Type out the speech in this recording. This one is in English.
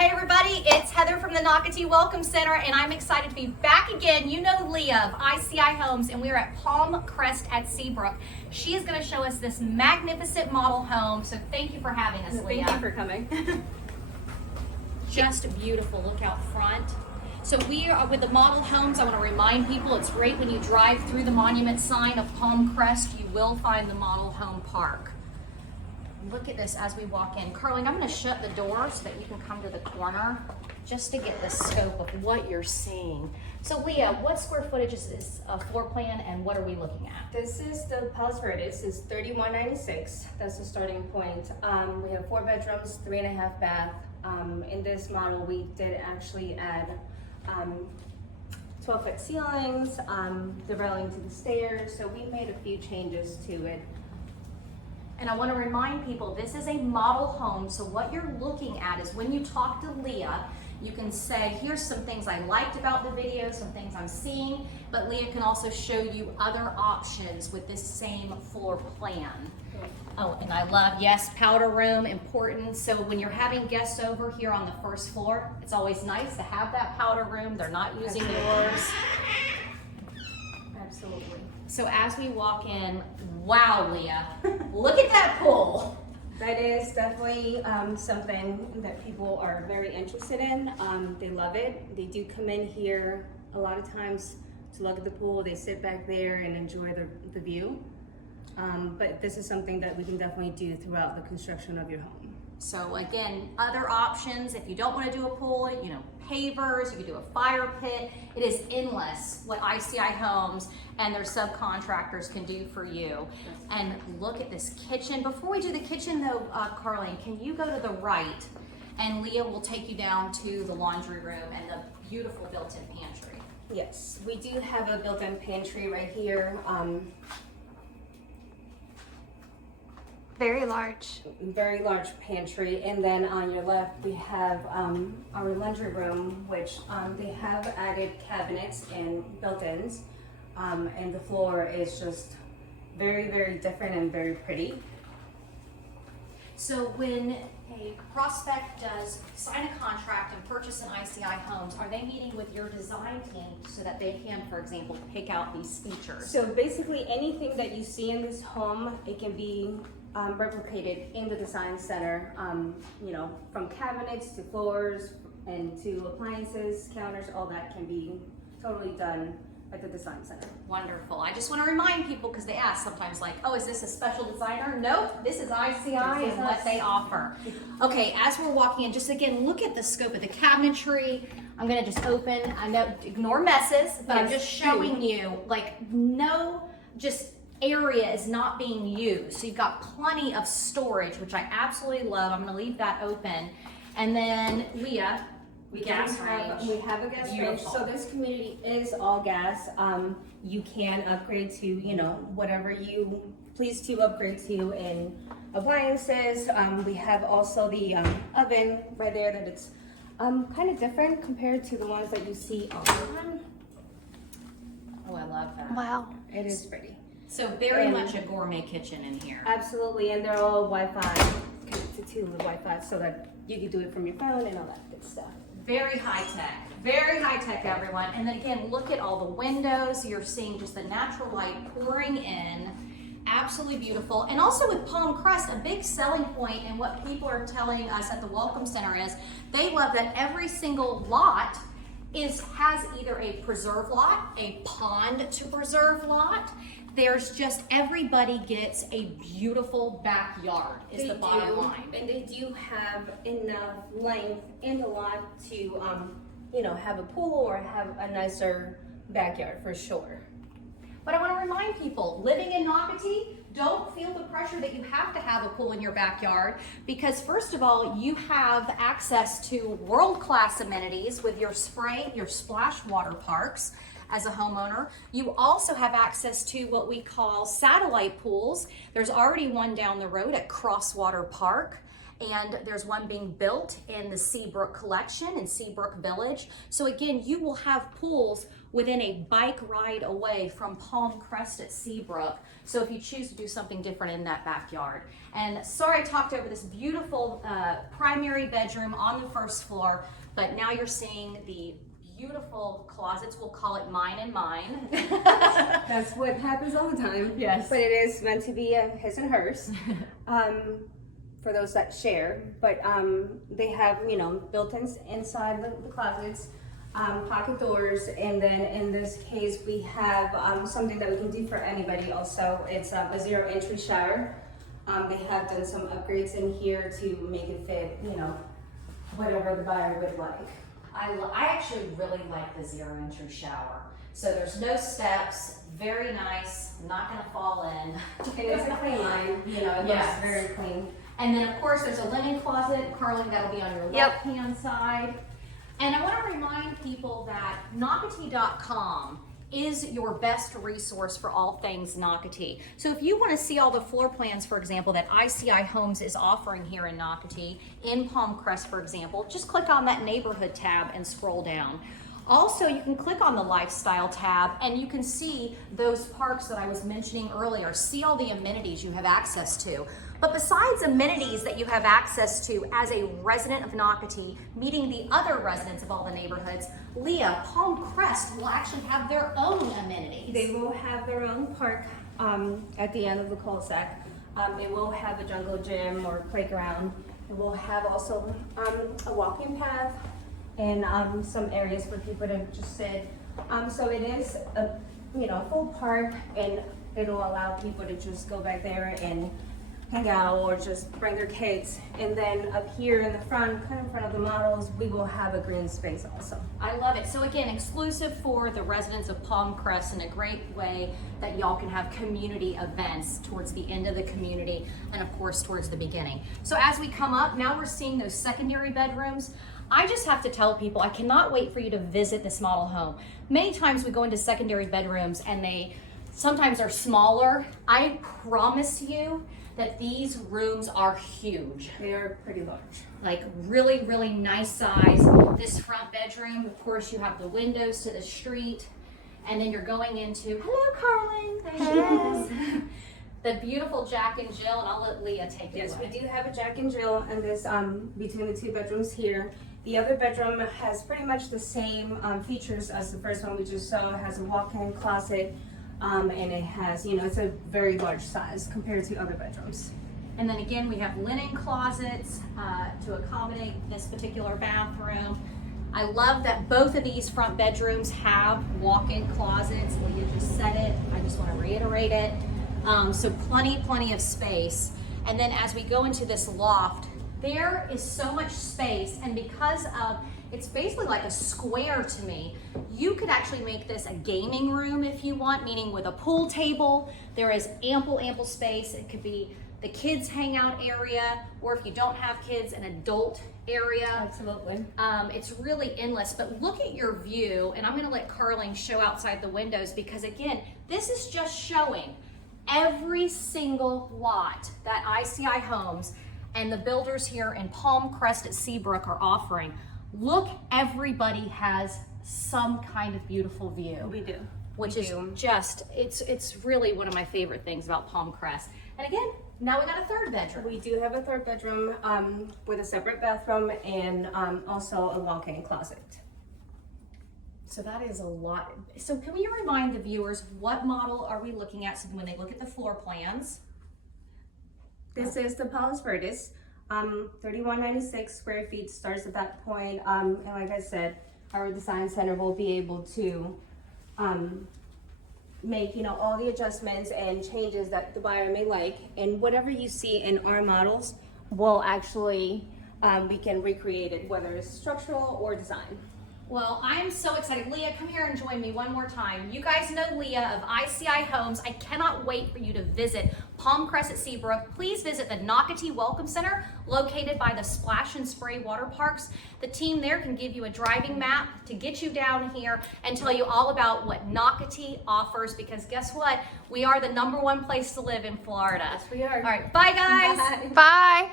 Hey everybody, it's Heather from the Nocatee Welcome Center, and I'm excited to be back again. You know Leah of ICI Homes, and we're at Crest at Seabrook. She is going to show us this magnificent model home, so thank you for having us, Leah. Thank you for coming. Just beautiful. Look out front. So we are with the model homes. I want to remind people it's great when you drive through the monument sign of Crest, you will find the model home park. Look at this as we walk in. Carlene, I'm going to shut the door so that you can come to the corner just to get the scope of what you're seeing. So Leah, what square footage is this floor plan and what are we looking at? This is the Palos Verdes. It's 3196. That's the starting point. We have 4 bedrooms, 3.5 bath. In this model, we did actually add 12-foot ceilings, the railing to the stairs. So we made a few changes to it. And I want to remind people, this is a model home, so what you're looking at is when you talk to Leah, you can say, here's some things I liked about the video, some things I'm seeing, but Leah can also show you other options with this same floor plan. Oh, and I love, yes, powder room, important. So when you're having guests over here on the first floor, it's always nice to have that powder room. They're not using yours. Absolutely. So as we walk in, wow, Leah, look at that pool. That is definitely something that people are very interested in. They love it. They do come in here a lot of times to look at the pool. They sit back there and enjoy the view. But this is something that we can definitely do throughout the construction of your home. So again, other options, if you don't want to do a pool, you know, pavers, you can do a fire pit. It is endless what ICI Homes and their subcontractors can do for you. And look at this kitchen. Before we do the kitchen though, Carlene, can you go to the right and Leah will take you down to the laundry room and the beautiful built-in pantry. Yes, we do have a built-in pantry right here. Very large. Very large pantry, and then on your left we have our laundry room, which they have added cabinets and built-ins, and the floor is just very, very different and very pretty. So when a prospect does sign a contract and purchase an ICI Homes, are they meeting with your design team so that they can, for example, pick out these features? So basically anything that you see in this home, it can be replicated in the design center, you know, from cabinets to floors and to appliances, counters, all that can be totally done at the design center. Wonderful. I just want to remind people, because they ask sometimes like, oh, is this a special designer? Nope, this is ICI and what they offer. Okay, as we're walking in, just again, look at the scope of the cabinetry. I'm going to just open, I know, ignore messes, but I'm just showing you, like, no, just area is not being used. So you've got plenty of storage, which I absolutely love. I'm going to leave that open. And then Leah, We have a gas range. So this community is all gas. You can upgrade to, you know, whatever you please to upgrade to in appliances. We have also the oven right there that it's kind of different compared to the ones that you see on. Oh, I love that. Wow. It is pretty. So very much a gourmet kitchen in here. Absolutely, and they're all Wi-Fi, connected to the Wi-Fi so that you can do it from your phone and all that good stuff. Very high tech, everyone. And then again, look at all the windows. You're seeing just the natural light pouring in. Absolutely beautiful. And also with Crest, a big selling point and what people are telling us at the Welcome Center is they love that every single lot has either a preserve lot, a pond to preserve lot. There's just, everybody gets a beautiful backyard is the bottom line. And they do have enough length in the lot to, you know, have a pool or have a nicer backyard for sure. But I want to remind people, living in Nocatee, don't feel the pressure that you have to have a pool in your backyard, because first of all, you have access to world-class amenities with your spray, your splash water parks. As a homeowner, you also have access to what we call satellite pools. There's already one down the road at Crosswater Park. and there's one being built in the Seabrook collection in Seabrook Village. So again, you will have pools within a bike ride away from Palm Crest at Seabrook. So if you choose to do something different in that backyard. And sorry I talked over this beautiful primary bedroom on the first floor, but now you're seeing the beautiful closets. We'll call it mine and mine. That's what happens all the time. Yes. But it is meant to be his and hers. For those that share, but they have, you know, built-ins inside the closets, pocket doors, and then in this case we have something that we can do for anybody also. It's a zero entry shower. They have done some upgrades in here to make it fit, you know, whatever the buyer would like. I actually really like the zero entry shower. So there's no steps, very nice, not gonna fall in. And it's a clean line, you know, it looks very clean. And then of course there's a linen closet, Carly, that'll be on your left-hand side. And I wanna remind people that Nocatee.com is your best resource for all things Nocatee. So if you wanna see all the floor plans, for example, that ICI Homes is offering here in Nocatee, in Palm Crest, for example, just click on that neighborhood tab and scroll down. Also, you can click on the lifestyle tab and you can see those parks that I was mentioning earlier, see all the amenities you have access to. But besides amenities that you have access to as a resident of Nocatee, meeting the other residents of all the neighborhoods, Leah, Palm Crest will actually have their own amenities. They will have their own park at the end of the cul-de-sac. It will have a jungle gym or playground. It will have also a walking path and some areas for people to just sit. So it is a full park, and it'll allow people to just go back there and hang out or just bring their kids. And then up here in the front, kind of in front of the models, we will have a green space also. I love it. So again, exclusive for the residents of Palm Crest, and a great way that y'all can have community events towards the end of the community and of course towards the beginning. So as we come up, now we're seeing those secondary bedrooms. I just have to tell people, I cannot wait for you to visit this model home. Many times we go into secondary bedrooms and they sometimes are smaller. I promise you that these rooms are huge. They are pretty large. Like really, really nice size. This front bedroom, of course, you have the windows to the street, and then you're going into, hello, Carlin, there she is. The beautiful Jack and Jill, and I'll let Leah take it Yes, away. we do have a Jack and Jill in this between the two bedrooms here. The other bedroom has pretty much the same features as the first one we just saw. It has a walk-in closet, and it has, it's a very large size compared to other bedrooms. And then again, we have linen closets to accommodate this particular bathroom. I love that both of these front bedrooms have walk-in closets. Leah just said it, I just want to reiterate it. So plenty of space. And then as we go into this loft, there is so much space, and because of, it's basically like a square to me, you could actually make this a gaming room if you want, meaning with a pool table. There is ample space. It could be the kids hangout area, or if you don't have kids, an adult area. Absolutely. It's really endless, but look at your view, and I'm gonna let Carling show outside the windows, because again, this is just showing every single lot that ICI Homes and the builders here in Palm Crest at Seabrook are offering. Look, everybody has some kind of beautiful view. We do. Which is just, it's really one of my favorite things about Palm Crest. And again, now we got a third bedroom. We do have a third bedroom with a separate bathroom and also a walk-in closet. So that is a lot. So can we remind the viewers, what model are we looking at, so when they look at the floor plans? This is the Palos Verdes, 3196 square feet starts at that point. And like I said, our design center will be able to make all the adjustments and changes that the buyer may like, and whatever you see in our models will actually we can recreate it, whether it's structural or design. Well, I'm so excited. Leah, come here and join me one more time. You guys know Leah of ICI Homes. I cannot wait for you to visit Palm Crest at Seabrook. Please visit the Nocatee Welcome Center, located by the Splash and Spray water parks. The team there can give you a driving map to get you down here and tell you all about what Nocatee offers, because guess what? We are the #1 place to live in Florida. Yes, we are. All right, bye guys. Bye. Bye.